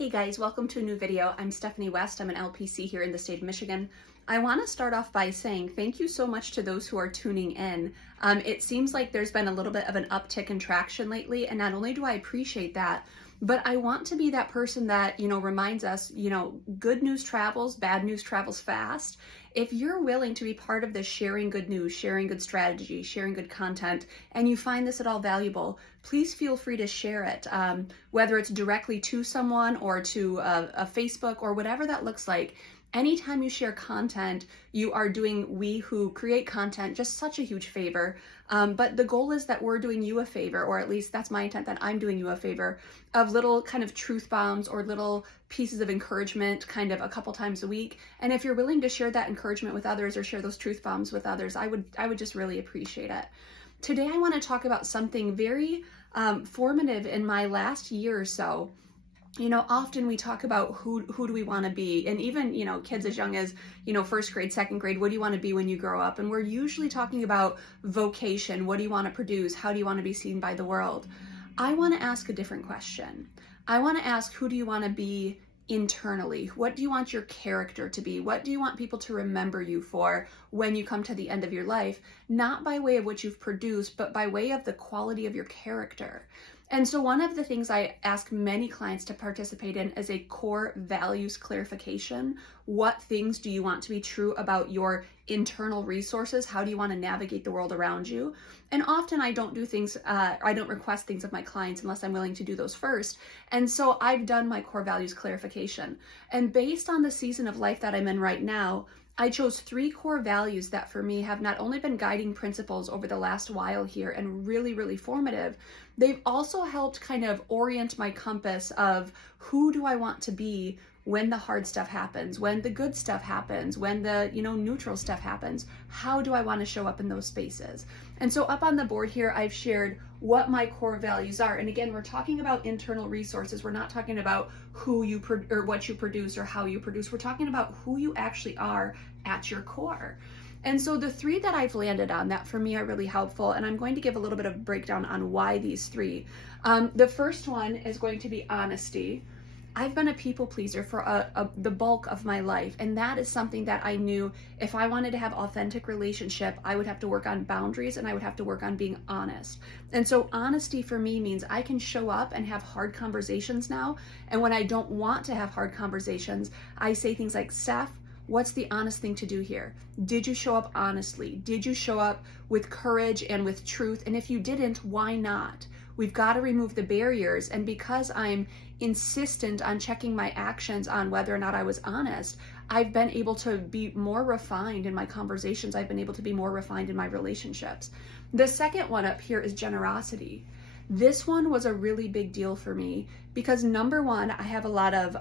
Hey guys, welcome to a new video. I'm Stephanie West. I'm an LPC here in the state of Michigan. I want to start off by saying thank you so much to those who are tuning in. It seems like there's been a little bit of an uptick in traction lately, and not only do I appreciate that, but I want to be that person that, reminds us, good news travels, bad news travels fast. If you're willing to be part of this sharing good news, sharing good strategy, sharing good content, and you find this at all valuable, please feel free to share it, whether it's directly to someone or to a Facebook or whatever that looks like. Anytime you share content, you are doing we who create content just such a huge favor. But the goal is that we're doing you a favor, or at least that's my intent, that I'm doing you a favor of little kind of truth bombs or little pieces of encouragement kind of a couple times a week. And if you're willing to share that encouragement with others or share those truth bombs with others, I would just really appreciate it. Today I want to talk about something very formative in my last year or so. Often we talk about who do we want to be, and even, kids as young as, first grade, second grade, what do you want to be when you grow up? And we're usually talking about vocation. What do you want to produce? How do you want to be seen by the world? I want to ask a different question. I want to ask, who do you want to be internally? What do you want your character to be? What do you want people to remember you for when you come to the end of your life? Not by way of what you've produced, but by way of the quality of your character. And so one of the things I ask many clients to participate in is a core values clarification. What things do you want to be true about your internal resources? How do you want to navigate the world around you? And often I don't do things, I don't request things of my clients unless I'm willing to do those first. And so I've done my core values clarification. And based on the season of life that I'm in right now, I chose 3 core values that for me have not only been guiding principles over the last while here and really, really formative, they've also helped kind of orient my compass of who do I want to be when the hard stuff happens, when the good stuff happens, when the, neutral stuff happens. How do I want to show up in those spaces? And so up on the board here, I've shared what my core values are. And again, we're talking about internal resources. We're not talking about who you or what you produce or how you produce. We're talking about who you actually are at your core. And so the 3 that I've landed on that for me are really helpful, and I'm going to give a little bit of breakdown on why these 3. The first one is going to be honesty. I've been a people pleaser for the bulk of my life, and that is something that I knew if I wanted to have authentic relationship, I would have to work on boundaries and I would have to work on being honest. And so honesty for me means I can show up and have hard conversations now, and when I don't want to have hard conversations, I say things like, Steph, what's the honest thing to do here? Did you show up honestly? Did you show up with courage and with truth? And if you didn't, why not? We've got to remove the barriers. And because I'm insistent on checking my actions on whether or not I was honest, I've been able to be more refined in my conversations. I've been able to be more refined in my relationships. The second one up here is generosity. This one was a really big deal for me because number one, I have a lot of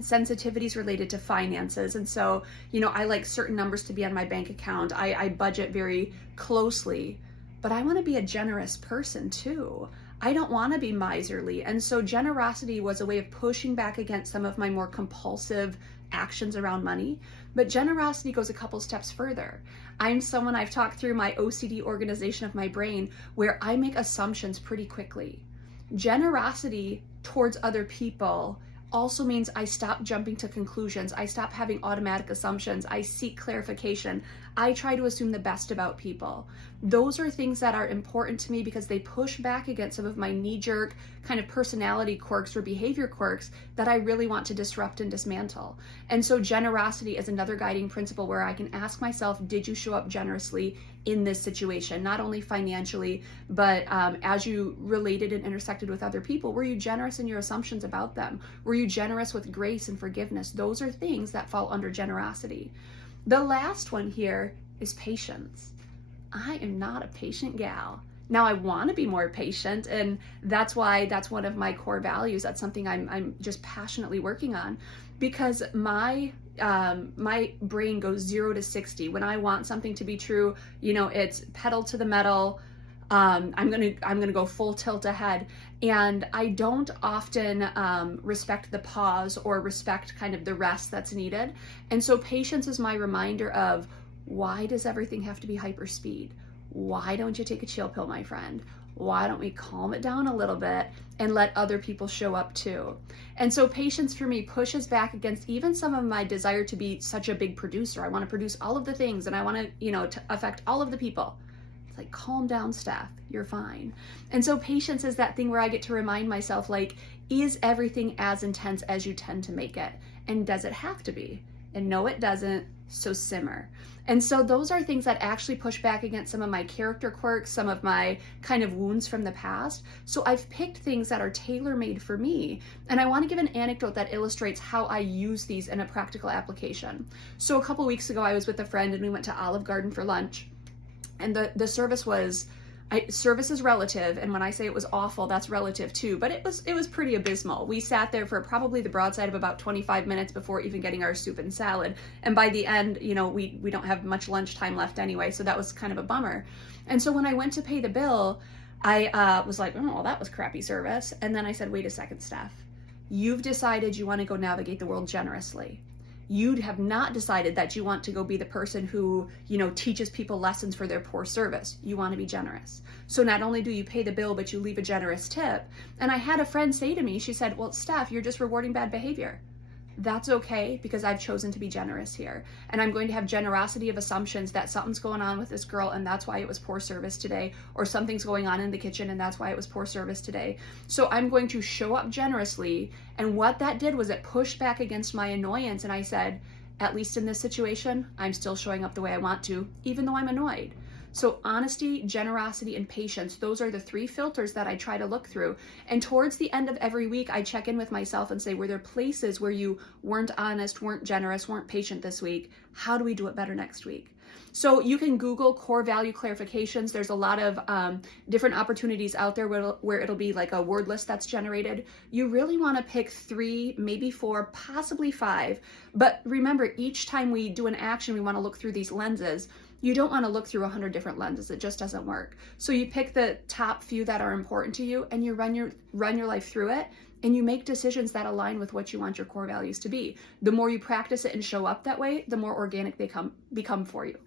sensitivities related to finances. And so, I like certain numbers to be on my bank account. I budget very closely, but I want to be a generous person too. I don't want to be miserly. And so generosity was a way of pushing back against some of my more compulsive actions around money. But generosity goes a couple steps further. I'm someone, I've talked through my OCD organization of my brain where I make assumptions pretty quickly. Generosity towards other people also means I stop jumping to conclusions. I stop having automatic assumptions. I seek clarification. I try to assume the best about people. Those are things that are important to me because they push back against some of my knee-jerk kind of personality quirks or behavior quirks that I really want to disrupt and dismantle. And so generosity is another guiding principle where I can ask myself, did you show up generously in this situation? Not only financially, but as you related and intersected with other people, were you generous in your assumptions about them? Were you generous with grace and forgiveness? Those are things that fall under generosity. The last one here is patience. I am not a patient gal. Now I want to be more patient, and that's why that's one of my core values. That's something I'm just passionately working on, because my brain goes 0 to 60. When I want something to be true, it's pedal to the metal. I'm gonna go full tilt ahead, and I don't often respect the pause or respect kind of the rest that's needed. And so patience is my reminder of, why does everything have to be hyper speed? Why don't you take a chill pill, my friend? why don't we calm it down a little bit and let other people show up too? And so patience for me pushes back against even some of my desire to be such a big producer. I want to produce all of the things and I want to, to affect all of the people. It's like, calm down, Steph, you're fine. And so patience is that thing where I get to remind myself, like, is everything as intense as you tend to make it? And does it have to be? And no, it doesn't. So simmer. And so those are things that actually push back against some of my character quirks, some of my kind of wounds from the past. So I've picked things that are tailor-made for me. And I want to give an anecdote that illustrates how I use these in a practical application. So a couple weeks ago, I was with a friend and we went to Olive Garden for lunch. And the service was, service is relative, and when I say it was awful, that's relative too, but it was pretty abysmal. We sat there for probably the broadside of about 25 minutes before even getting our soup and salad, and by the end, we don't have much lunch time left anyway, so that was kind of a bummer. And so when I went to pay the bill, I was like, oh, that was crappy service. And then I said, wait a second, Steph, you've decided you want to go navigate the world generously. You have not decided that you want to go be the person who, teaches people lessons for their poor service. You want to be generous. So not only do you pay the bill, but you leave a generous tip. And I had a friend say to me, she said, well, Steph, you're just rewarding bad behavior. That's okay, because I've chosen to be generous here. And I'm going to have generosity of assumptions that something's going on with this girl and that's why it was poor service today, or something's going on in the kitchen and that's why it was poor service today. So I'm going to show up generously. And what that did was it pushed back against my annoyance. And I said, at least in this situation, I'm still showing up the way I want to, even though I'm annoyed. So honesty, generosity, and patience, those are the 3 filters that I try to look through. And towards the end of every week, I check in with myself and say, were there places where you weren't honest, weren't generous, weren't patient this week? How do we do it better next week? So you can Google core value clarifications. There's a lot of different opportunities out there where it'll be like a word list that's generated. You really want to pick 3, maybe 4, possibly 5. But remember, each time we do an action, we want to look through these lenses. You don't want to look through 100 different lenses. It just doesn't work. So you pick the top few that are important to you and you run your life through it, and you make decisions that align with what you want your core values to be. The more you practice it and show up that way, the more organic they become for you.